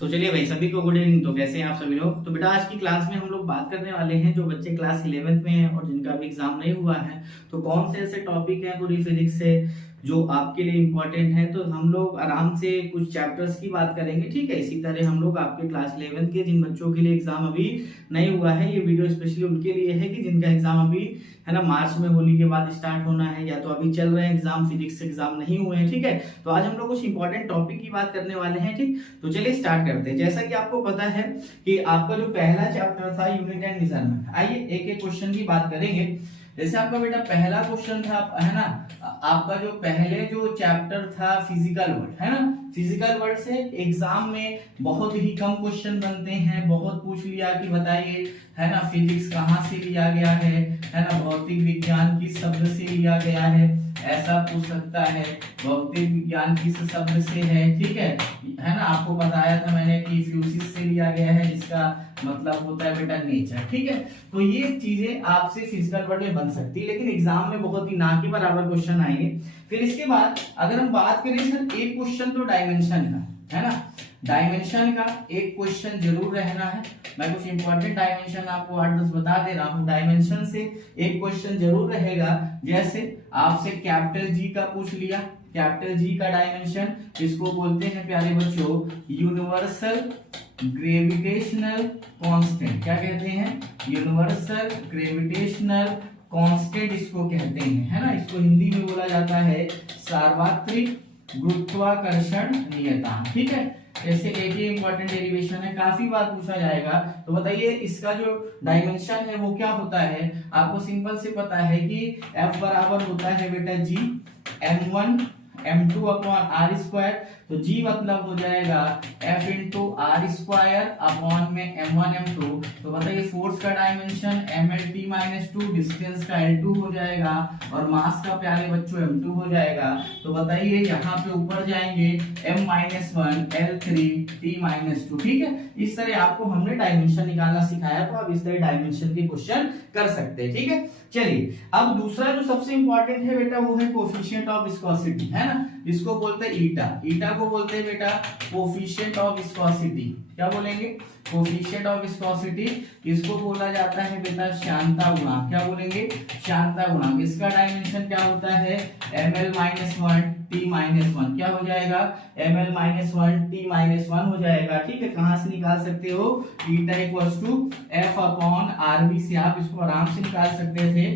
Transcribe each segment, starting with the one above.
तो चलिए भाई, सभी को गुड इवनिंग। तो कैसे हैं आप सभी लोग। तो बेटा, आज की क्लास में हम लोग बात करने वाले हैं जो बच्चे क्लास 11th में हैं और जिनका भी एग्जाम नहीं हुआ है, तो कौन से ऐसे टॉपिक हैं पूरी फिजिक्स से जो आपके लिए इम्पोर्टेंट है। तो हम लोग आराम से कुछ चैप्टर्स की बात करेंगे, ठीक है। इसी तरह हम लोग आपके क्लास 11th के जिन बच्चों के लिए एग्जाम अभी नहीं हुआ है, ये वीडियो स्पेशली उनके लिए है कि जिनका एग्जाम अभी है ना मार्च में होली के बाद स्टार्ट होना है, या तो अभी चल रहे हैं एग्जाम, फिजिक्स एग्जाम नहीं हुए हैं, ठीक है। तो आज हम लोग कुछ इंपॉर्टेंट टॉपिक की बात करने वाले हैं, ठीक। तो चलिए स्टार्ट करते हैं। जैसा कि आपको पता है कि आपका जो पहला चैप्टर था यूनिट एंड मेजरमेंट, आइए एक एक क्वेश्चन की बात करेंगे। जैसे आपका बेटा पहला क्वेश्चन था, है ना, आपका जो पहले जो चैप्टर था फिजिकल वर्ल्ड, है ना, फिजिकल वर्ल्ड से एग्जाम में बहुत ही कम क्वेश्चन बनते हैं। बहुत पूछ लिया कि बताइए, है ना, फिजिक्स कहाँ से लिया गया है ना, भौतिक विज्ञान किस शब्द से लिया गया है, ऐसा पूछ सकता है। भौतिक विज्ञान किस शब्द से है, ठीक है ना। आपको बताया था मैंने कि फ्यूसिस से लिया गया है, जिसका मतलब होता है बेटा नेचर, ठीक है। तो ये चीजें आपसे फिजिकल वर्ल्ड में बन सकती है, लेकिन एग्जाम में बहुत ही ना के बराबर क्वेश्चन आएंगे। फिर इसके बाद अगर हम बात करें सर, एक क्वेश्चन तो डायमेंशन का, है ना, डायमेंशन का एक क्वेश्चन जरूर रहना है। मैं कुछ इंपॉर्टेंट डायमेंशन आपको 8-10 बता दे रहा हूं। डायमेंशन से एक क्वेश्चन जरूर रहेगा। जैसे आपसे कैपिटल जी का पूछ लिया, कैपिटल जी का डायमेंशन इसको बोलते हैं प्यारे बच्चों यूनिवर्सल ग्रेविटेशनल कांस्टेंट। क्या कहते हैं? यूनिवर्सल ग्रेविटेशनल कांस्टेंट इसको कहते हैं, है ना। इसको हिंदी में बोला जाता है सार्वत्रिक गुरुत्वाकर्षण नियतांक, ठीक है। जैसे एक ही इंपॉर्टेंट डेरिवेशन है, काफी बार पूछा जाएगा। तो बताइए इसका जो डायमेंशन है वो क्या होता है। आपको सिंपल से पता है कि F बराबर होता है बेटा G m1 m2 upon r square. तो G मतलब हो जाएगा F into r square upon में m1 m2। तो बताइए फोर्स का डायमेंशन mlt माइनस 2, डिस्टेंस का l2 हो जाएगा और मास का प्यारे बच्चों m2 हो जाएगा। तो बताइए यहाँ पे ऊपर जाएंगे m-1 l3 t-2, ठीक है। इस तरह आपको हमने डायमेंशन निकालना सिखाया, तो आप इस तरह डायमेंशन के क्वेश्चन कर सकते हैं, ठीक है। चलिए अब दूसरा जो सबसे इंपॉर्टेंट है बेटा वो है कोफिशिएंट ऑफ विस्कोसिटी, है ना। इसको बोलते हैं ईटा। ईटा को बोलते हैं बेटा कोफिशिएंट ऑफ विस्कोसिटी। क्या बोलेंगे? Coefficient of viscosity. इसको बोला जाता है बेटा श्यानता गुणांक। क्या बोलेंगे? श्यानता गुणांक। इसका डायमेंशन क्या होता है? ml-1 t-1। क्या हो जाएगा? ml-1 t-1 हो जाएगा, ठीक है। कहां से निकाल सकते हो? Eta equals to f upon rv से आप इसको आराम से निकाल सकते थे।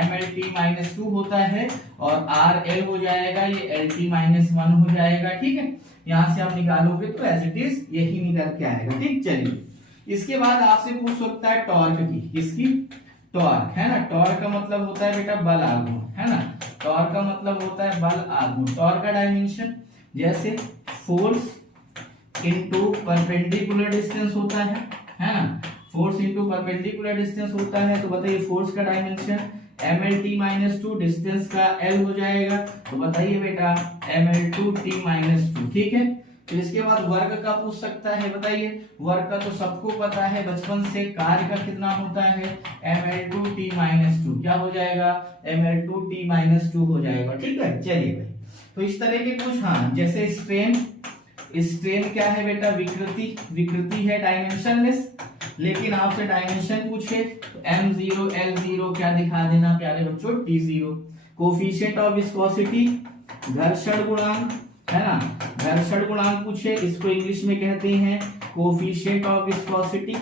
mlt-2 होता है और rl हो जाएगा, ये lt-1 हो जाएगा, ठीक है। यहां से आप निकालोगे तो एज इट इज यही निकल के आएगा, ठीक। चलिए इसके बाद आपसे पूछ सकता है टॉर्क की। किसकी? टॉर्क, है ना। टॉर्क का मतलब होता है बेटा बल आघूर्ण, है ना। टॉर्क का मतलब होता है बल आघूर्ण। टॉर्क का डायमेंशन जैसे फोर्स इनटू परपेंडिकुलर डिस्टेंस होता है ना। फोर्स इनटू परपेंडिकुलर डिस्टेंस होता है। तो बताइए फोर्स का डायमेंशन mlt-2, डिस्टेंस का l हो जाएगा। तो बताइए बेटा ml2t-2, ठीक है। तो इसके बाद वर्ग का पूछ सकता है। बताइए वर्ग का तो सबको पता है बचपन से, कार्य का कितना होता है? ml2t-2। क्या हो जाएगा? ml2t-2 हो जाएगा, ठीक है। चलिए भाई, तो इस तरह के कुछ, हाँ, जैसे स्ट्रेन। स्ट्रेन क्या है बेटा? विकृति। विकृति है डायमेंशनलेस, लेकिन आपसे डायमेंशन पूछे तो m0 l0 क्या दिखा देना प्यारे बच्चों? t0। कोफिशिएंट ऑफ विस्कोसिटी घर्षण गुणांक, है ना। घर्षण गुणांक पूछे, इसको इंग्लिश में कहते हैं कोफिशिएंट ऑफ विस्कोसिटी,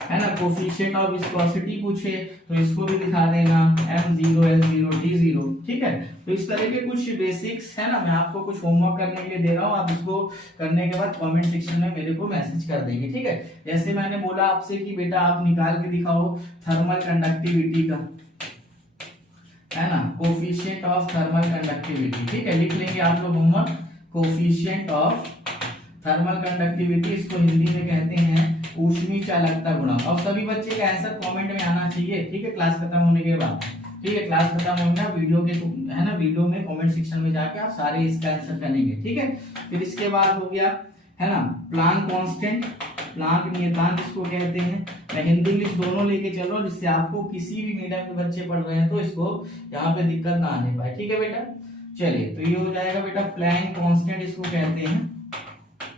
है ना। कोफिशिएंट ऑफ विस्कोसिटी पूछे तो इसको भी दिखा देना m0 l0 t0, ठीक है। तो इस तरह के कुछ बेसिक्स, है ना, मैं आपको कुछ होमवर्क करने के लिए दे रहा हूं। आप इसको करने के बाद कमेंट सेक्शन में मेरे को मैसेज कर देंगे, ठीक है। जैसे मैंने बोला आपसे कि बेटा आप निकाल के दिखाओ थर्मल कंडक्टिविटी का, है ना, कोफिशिएंट ऑफ थर्मल कंडक्टिविटी, ठीक है। लिख लेंगे आप लोग homework, coefficient of thermal conductivity, इसको हिंदी में कहते हैं ऊष्मीय चालकता गुणांक। और सभी बच्चे का आंसर कमेंट में आना चाहिए, ठीक है, क्लास खत्म होने के बाद, ठीक है। क्लास खत्म होने वीडियो के, है ना, वीडियो में कमेंट सेक्शन में जाके आप सारे इसका आंसर करेंगे, ठीक है। फिर इसके बाद हो गया, है ना, प्लांक कांस्टेंट, प्लांक नियतांक इसको कहते हैं। मैं हिंदी इंग्लिश दोनों लेके चल रहा हूँ, जिससे आपको किसी भी मीडियम के बच्चे पढ़ रहे हैं तो इसको यहाँ पे दिक्कत ना आने पाए, ठीक है बेटा। चलिए तो ये हो जाएगा बेटा प्लैंक कांस्टेंट इसको कहते हैं।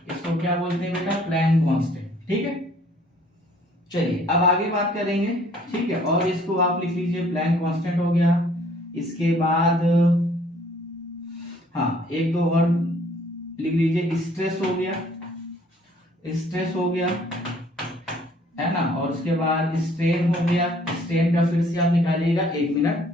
इसको क्या बोलते हैं बेटा, प्लैंक कांस्टेंट। ठीक है, चलिए अब आगे बात करेंगे। ठीक है, और इसको आप लिख लीजिए, प्लैंक कांस्टेंट हो गया। इसके बाद हाँ एक दो और लिख लीजिए, स्ट्रेस हो गया, स्ट्रेस हो गया, है ना। और उसके बाद स्ट्रेन हो गया, स्ट्रेन का फिर से आप निकालिएगा 1 मिनट।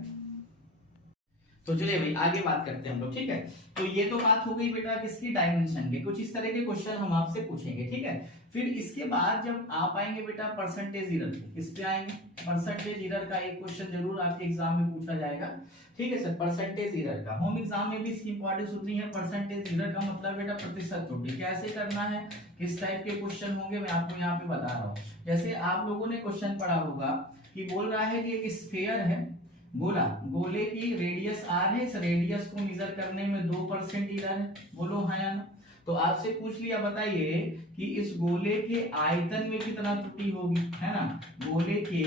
तो चलिए भाई आगे बात करते हैं हम लोग। ठीक है, तो ये तो बात हो गई बेटा किसकी, डायमेंशन की। कुछ इस तरह के क्वेश्चन हम आपसे पूछेंगे। ठीक है, फिर इसके बाद जब आप आएंगे बेटा परसेंटेज एरर, किस पे आएंगे, परसेंटेज एरर का एक क्वेश्चन जरूर आपके एग्जाम में पूछा जाएगा। ठीक है सर, परसेंटेज एरर का होम एग्जाम में भी इसकी इंपॉर्टेंस उतनी है। परसेंटेज एरर का मतलब बेटा प्रतिशत त्रुटि, कैसे करना है, किस टाइप के क्वेश्चन होंगे, मैं आपको यहाँ पे बता रहा हूँ। जैसे आप लोगों ने क्वेश्चन पढ़ा होगा कि बोल रहा है कि एक स्फीयर है, बोला गोले की रेडियस r है, इस रेडियस को मेजर करने में 2% एरर है, बोलो हाँ या ना। तो आपसे पूछ लिया, बताइए कि इस गोले के आयतन में कितना त्रुटि होगी, है ना। गोले के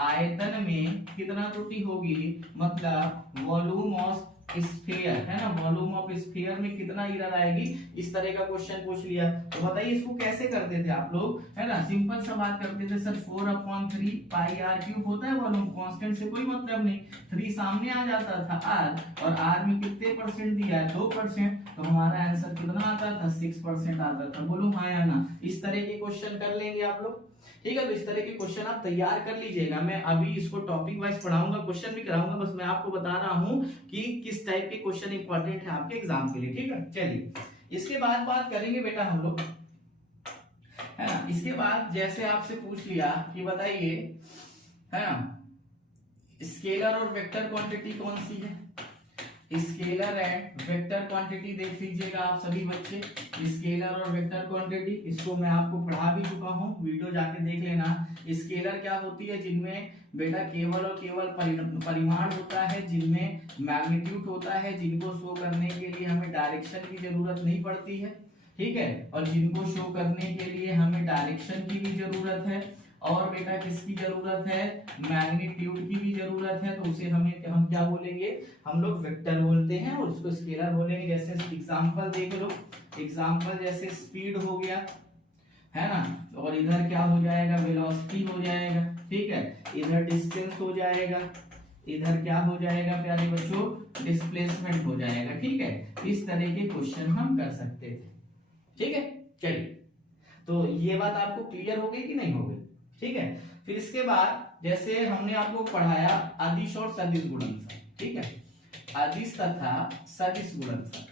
आयतन में कितना त्रुटि होगी, मतलब वॉल्यूम ऑफ स्फीयर, है ना, वॉल्यूम ऑफ स्फीयर में कितना एरर आएगी, इस तरह का क्वेश्चन पूछ लिया। तो बताइए इसको कैसे करते थे आप लोग, है ना। सिंपल सा बात करते थे सर, 4/3 पाई r क्यूब होता है वॉल्यूम, कांस्टेंट से कोई मतलब नहीं, 3 सामने आ जाता था r, और r में कितने परसेंट दिया है, 2%, तो हमारा आंसर कितना आता था, 6% आता था, बोलो हाँ या ना। इस तरह के क्वेश्चन कर लेंगे आप लोग। ठीक है, तो इस तरह के क्वेश्चन आप तैयार कर लीजिएगा। मैं अभी इसको टॉपिक वाइज पढ़ाऊंगा, क्वेश्चन भी कराऊंगा, बस मैं आपको बता रहा हूं कि किस टाइप के क्वेश्चन इंपॉर्टेंट है आपके एग्जाम के लिए। ठीक है, चलिए इसके बाद बात करेंगे बेटा हम लोग, है ना। इसके बाद जैसे आपसे पूछ लिया कि बताइए, है ना, स्केलर और वेक्टर क्वांटिटी कौन सी है, स्केलर एंड वेक्टर क्वांटिटी देख लीजिएगा आप सभी बच्चे। स्केलर और वेक्टर क्वांटिटी, इसको मैं आपको पढ़ा भी चुका हूं, वीडियो जाके देख लेना। स्केलर क्या होती है, जिनमें बेटा केवल और केवल परिमाण होता है, जिनमें मैग्नीट्यूड होता है, जिनको शो करने के लिए हमें डायरेक्शन की जरूरत नहीं पड़ती है। ठीक है, और जिनको शो करने के लिए हमें डायरेक्शन की भी जरूरत है, और बेटा किसकी जरूरत है, मैग्नीट्यूड की भी जरूरत है। तो उसे हम क्या बोलेंगे, हम लोग वेक्टर बोलते हैं, और उसको स्केलर बोलेंगे। जैसे एग्जांपल देख लो, एग्जांपल जैसे स्पीड हो गया, है ना, और इधर क्या हो जाएगा, वेलोसिटी हो जाएगा। ठीक है, इधर डिस्टेंस हो जाएगा, इधर क्या हो जाएगा प्यारे बच्चों, डिस्प्लेसमेंट हो जाएगा। ठीक है, इस तरह के क्वेश्चन हम कर सकते थे। ठीक है, चलिए तो ये बात आपको क्लियर हो गई कि नहीं हो गई। ठीक है, फिर इसके बाद जैसे हमने आपको पढ़ाया अदिश और सदिश गुणनफल। ठीक है, अदिश तथा सदिश गुणनफल,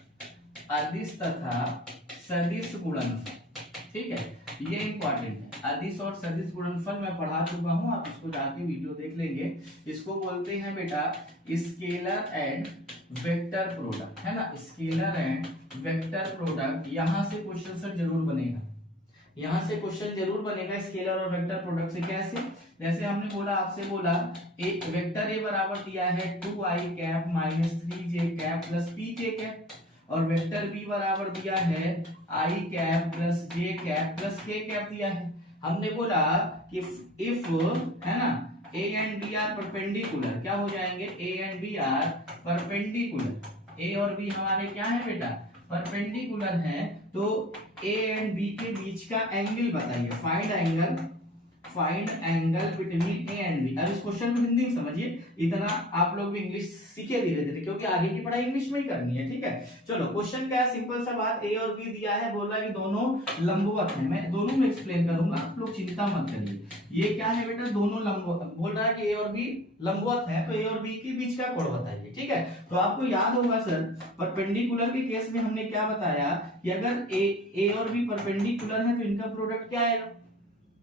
अदिश तथा सदिश गुणनफल। ठीक है, ये इंपॉर्टेंट है, अदिश और सदिश गुणनफल मैं पढ़ा चुका हूं, आप इसको जाके वीडियो देख लेंगे। इसको बोलते हैं बेटा स्केलर एंड वेक्टर प्रोडक्ट, है ना, स्केलर एंड वेक्टर प्रोडक्ट। यहां से क्वेश्चन सर जरूर बनेगा, यहां से क्वेश्चन जरूर बनेगा स्केलर और वेक्टर प्रोडक्ट से। कैसे, जैसे हमने बोला, आपसे बोला एक वेक्टर ए बराबर दिया है 2i cap minus 3j cap plus pj cap, और वेक्टर बी बराबर दिया है i cap plus j cap plus k cap दिया है। हमने बोला कि इफ, है ना, a and b are perpendicular, क्या हो जाएंगे, a and b are perpendicular, a और b हमारे क्या है बेटा, परपेंडिकुलर है, तो ए एंड बी के बीच का एंगल बताइए, find angle, find angle between a and b. अब इस क्वेश्चन को हिंदी में समझिए, इतना आप लोग भी इंग्लिश सीखे धीरे धीरे, क्योंकि आगे की पढ़ाई इंग्लिश में ही करनी है। ठीक है, चलो क्वेश्चन क्या है, सिंपल सा बात, ए और बी दिया है, बोल रहा है कि दोनों लंबवत हैं। मैं दोनों में एक्सप्लेन करूंगा, आप लोग चिंता मत करिए। ये क्या है बेटा, दोनों लंबवत, बोल रहा है कि ए और बी लंबवत है, तो ए और बी के बीच का कोण बताइए। ठीक है, तो आपको याद होगा सर, परपेंडिकुलर के केस में हमने क्या बताया कि अगर ए और बी परपेंडिकुलर है तो इनका प्रोडक्ट क्या आएगा,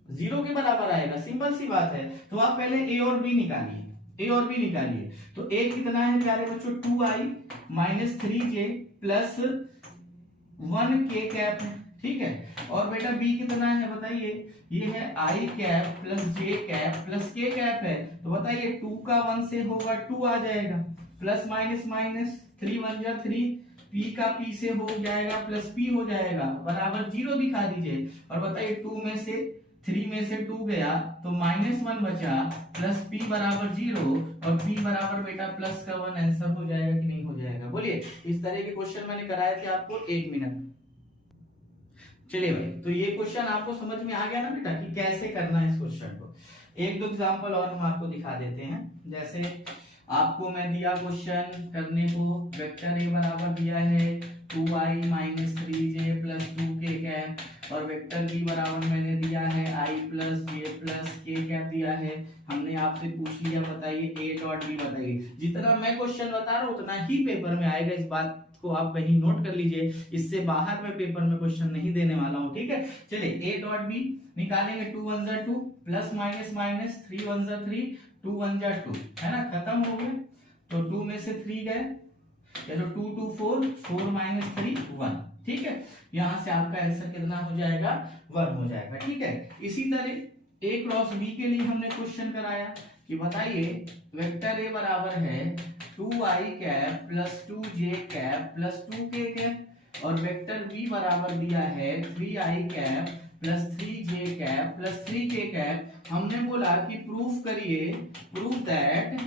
0 के बराबर आएगा, सिंपल सी बात है। तो आप पहले ए और बी निकालिए, ए और बी निकालिए। तो ए कितना है प्यारे बच्चों, 2i minus 3j plus 1k cap है। ठीक है, और बेटा बी कितना है बताइए, ये है i cap plus j cap plus k cap है। तो बताइए 2 का 1 से होगा 2 आ जाएगा, प्लस माइनस माइनस 3 1 जा 3, p का p से हो जाएगा प्लस p हो जाएगा, बराबर 0 दिखा दीजिए। और बताइए 2 में से 3 में से 2 गया तो -1 बचा, प्लस p बराबर 0 और p बराबर बेटा प्लस का 1, आंसर हो जाएगा कि नहीं हो जाएगा, बोलिए। इस तरह के क्वेश्चन मैंने कराए थे आपको 1 मिनट। चलिए भाई, तो ये क्वेश्चन आपको समझ में आ गया ना बेटा कि कैसे करना है इस क्वेश्चन को। एक दो एग्जांपल और हम आपको दिखा देते हैं। जैसे आपको मैं दिया क्वेश्चन करने को, वेक्टर ए बराबर दिया है 2i minus 3j plus 2k cap, और वेक्टर बी बराबर मैंने दिया है i प्लस जे प्लस के कैप दिया है। हमने आपसे पूछ लिया बताइए a डॉट बी बताइए। जितना मैं क्वेश्चन बता रहा हूँ उतना ही पेपर में आएगा, इस बात को आप कहीं नोट कर लीजिए। इससे बाहर मैं पेपर में क्वेश्चन नहीं देने वाला हूँ, ठीक है। चलिए a डॉट बी निकालेंगे, 2 1 जा 2 प्लस माइनस माइनस 3 1 जा 3 2 1 जा 2, है ना, खत्म हो गया। तो 2 में से 3 गए, चलो 2 2 4 4 माइनस 3 1, ठीक है। यहां से आपका आंसर कितना हो जाएगा, 1 हो जाएगा, ठीक है। इसी तरह a क्रॉस b के लिए हमने क्वेश्चन कराया कि बताइए वेक्टर a बराबर है 2i cap plus 2j cap plus 2k cap, और वेक्टर b बराबर दिया है 3i cap plus 3j cap plus 3k cap. हमने बोला कि प्रूफ करिए, proof that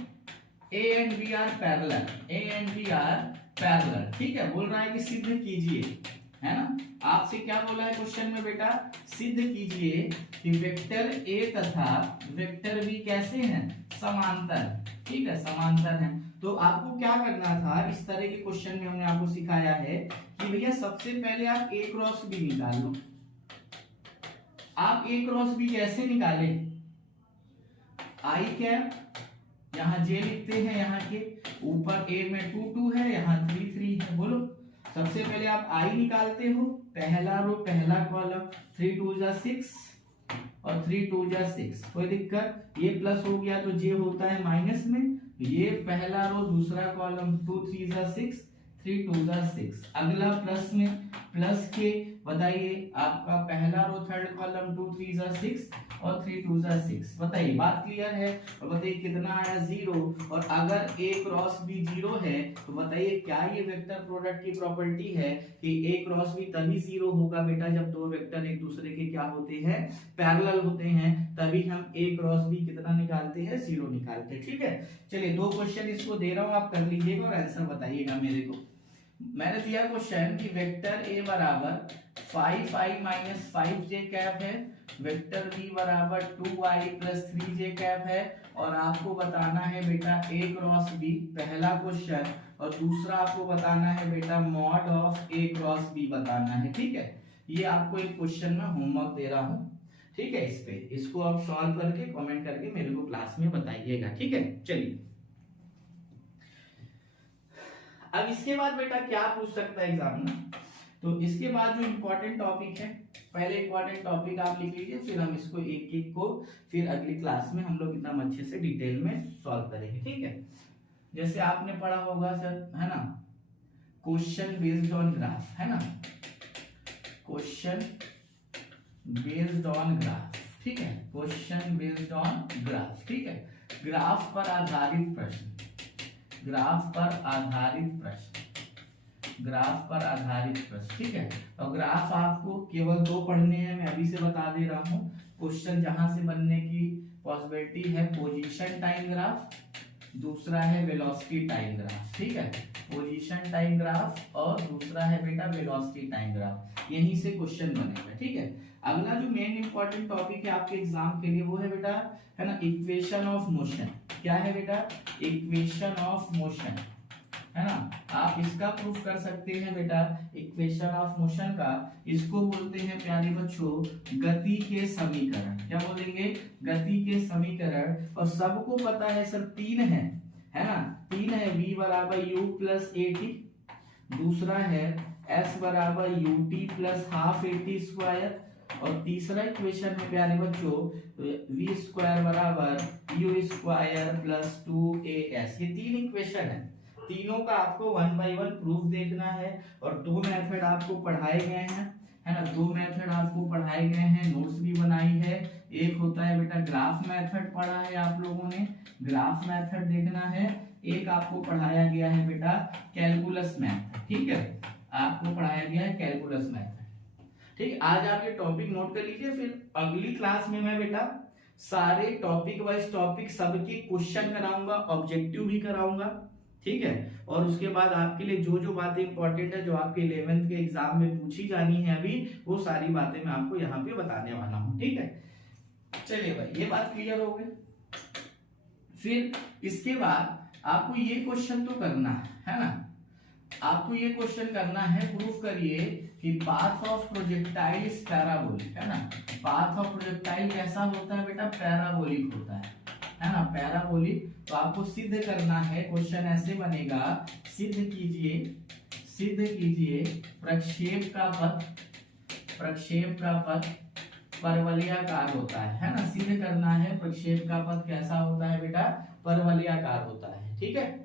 a and b are parallel, a and b are parallel, ठीक है। बोल रहा है कि सिद्ध कीजिए, है ना। आपसे क्या बोला है क्वेश्चन में बेटा, सिद्ध कीजिए कि वेक्टर a तथा वेक्टर b कैसे हैं, समांतर, ठीक है, समांतर हैं। तो आपको क्या करना था, इस तरह के क्वेश्चन में हमने आपको सिखाया है कि भैया सबसे पहले आप a क्रॉस b निकाल लो। आप a क्रॉस b कैसे निकाले, i कैप, यहाँ j लिखते हैं, यहाँ के ऊपर a में 2 2 है, यहाँ 3 3 है। बोलो, सबसे पहले आप i निकालते हो, पहला रो पहला कॉलम, 3 2 जा 6 और 3 2 जा 6, कोई दिक्कत। ये प्लस हो गया तो j होता है माइनस में, ये पहला रो दूसरा कॉलम, 2 3 जा 6 3 2 जा 6, अगला प्लस में प्लस के, बताइए आपका पहला रो थर्ड कॉलम 2 3 जा 6 और 3 2 जा 6। बताइए बात क्लियर है। और बताइए कितना आया, 0। और अगर a क्रॉस b 0 है तो बताइए क्या ये वेक्टर प्रोडक्ट की प्रॉपर्टी है कि a क्रॉस b तभी 0 होगा बेटा जब दो वेक्टर एक दूसरे के क्या होते हैं, पैरेलल होते हैं, तभी हम a क्रॉस b कितना निकालते हैं, 0 निकालते हैं, ठीक है। चलिए दो क्वेश्चन इसको दे रहा हूं, आप कर लीजिएगा और आंसर बताइएगा मेरे को। मैंने दिया क्वेश्चन कि वेक्टर a बराबर 5i माइनस 5j कैप है, वेक्टर b बराबर 2i प्लस 3j कैप है, और आपको बताना है बेटा a क्रॉस b, पहला क्वेश्चन, और दूसरा आपको बताना है बेटा mod of a cross b बताना है, ठीक है। ये आपको एक क्वेश्चन में होमवर्क दे रहा हूं, ठीक है। इस पे इसको आप सॉल्व करके कमेंट करके मेरे को क्लास में बताइएगा, ठीक है। चलिए अब इसके बाद बेटा क्या पूछ सकता है एग्जाम में, तो इसके बाद जो इंपॉर्टेंट टॉपिक है, पहले इंपॉर्टेंट टॉपिक आप लिख लीजिए, फिर हम इसको एक एक को फिर अगली क्लास में हम लोग एकदम अच्छे से डिटेल में सॉल्व करेंगे, ठीक है। जैसे आपने पढ़ा होगा सर, है ना, क्वेश्चन बेस्ड ऑन ग्राफ, है ना, क्वेश्चन बेस्ड ऑन ग्राफ, ठीक है, क्वेश्चन बेस्ड ऑन ग्राफ, ठीक है। ग्राफ पर आधारित प्रश्न, ग्राफ पर आधारित प्रश्न, ग्राफ पर आधारित प्रश्न, ठीक है। और ग्राफ आपको केवल दो पढ़ने हैं, मैं अभी से बता दे रहा हूं। क्वेश्चन जहां से बनने की पॉसिबिलिटी है, पोजीशन टाइम ग्राफ, दूसरा है वेलोसिटी टाइम ग्राफ, ठीक है, पोजीशन टाइम ग्राफ, और दूसरा है बेटा वेलोसिटी टाइम ग्राफ। यहीं से क्वेश्चन बनेगा, ठीक है। अगला जो मेन इंपॉर्टेंट टॉपिक है आपके एग्जाम के लिए वो है बेटा, है ना, इक्वेशन ऑफ मोशन। क्या है बेटा, इक्वेशन ऑफ मोशन, है ना। आप इसका प्रूफ कर सकते हैं बेटा, इक्वेशन ऑफ मोशन का, इसको बोलते हैं प्यारे बच्चों गति के समीकरण। क्या बोलेंगे, गति के समीकरण। और सबको पता है सर तीन है ना, तीन है, v बराबर u प्लस ए टी, दूसरा है s बराबर U T plus half A T square, और तीसरा इक्वेशन है प्यारे बच्चों v स्क्वायर बराबर u स्क्वायर प्लस 2as। ये तीन इक्वेशन है, तीनों का आपको 1 बाय 1 प्रूफ देखना है। और दो मेथड आपको पढ़ाए गए हैं, है ना, दो मेथड आपको पढ़ाए गए हैं, नोट्स भी बनाई है। एक होता है बेटा ग्राफ मेथड, पढ़ा है आप लोगों ने, ग्राफ मेथड देखना है। एक आपको पढ़ाया गया है बेटा कैलकुलस मेथड, ठीक है, आपको पढ़ाया गया है कैलकुलस मेथड, ठीक। आज आप ये टॉपिक नोट कर लीजिए, फिर अगली क्लास में मैं बेटा सारे टॉपिक वाइज टॉपिक सबके क्वेश्चन कराऊंगा, ऑब्जेक्टिव भी कराऊंगा, ठीक है। और उसके बाद आपके लिए जो जो बातें इंपॉर्टेंट है, जो आपके 11th के एग्जाम में पूछी जानी है अभी, वो सारी बातें मैं आपको यहाँ पे बताने वाला हूँ, ठीक है। चलिए भाई, ये बात क्लियर हो गई। फिर इसके बाद आपको ये क्वेश्चन तो करना है ना, आपको ये क्वेश्चन करना है, प्रूफ करिए कि path of projectile is parabolic, है ना। पाथ ऑफ प्रोजेक्टाइल कैसा होता है बेटा, पैराबोलिक होता है ना, पैराबोलिक। तो आपको सिद्ध करना है, क्वेश्चन ऐसे बनेगा, सिद्ध कीजिए प्रक्षेप का पथ परवलयाकार होता है ना। सिद्ध करना है प्रक्षेप का पथ कैसा होता है बेटा, परवलयाकार होता है, ठीक है।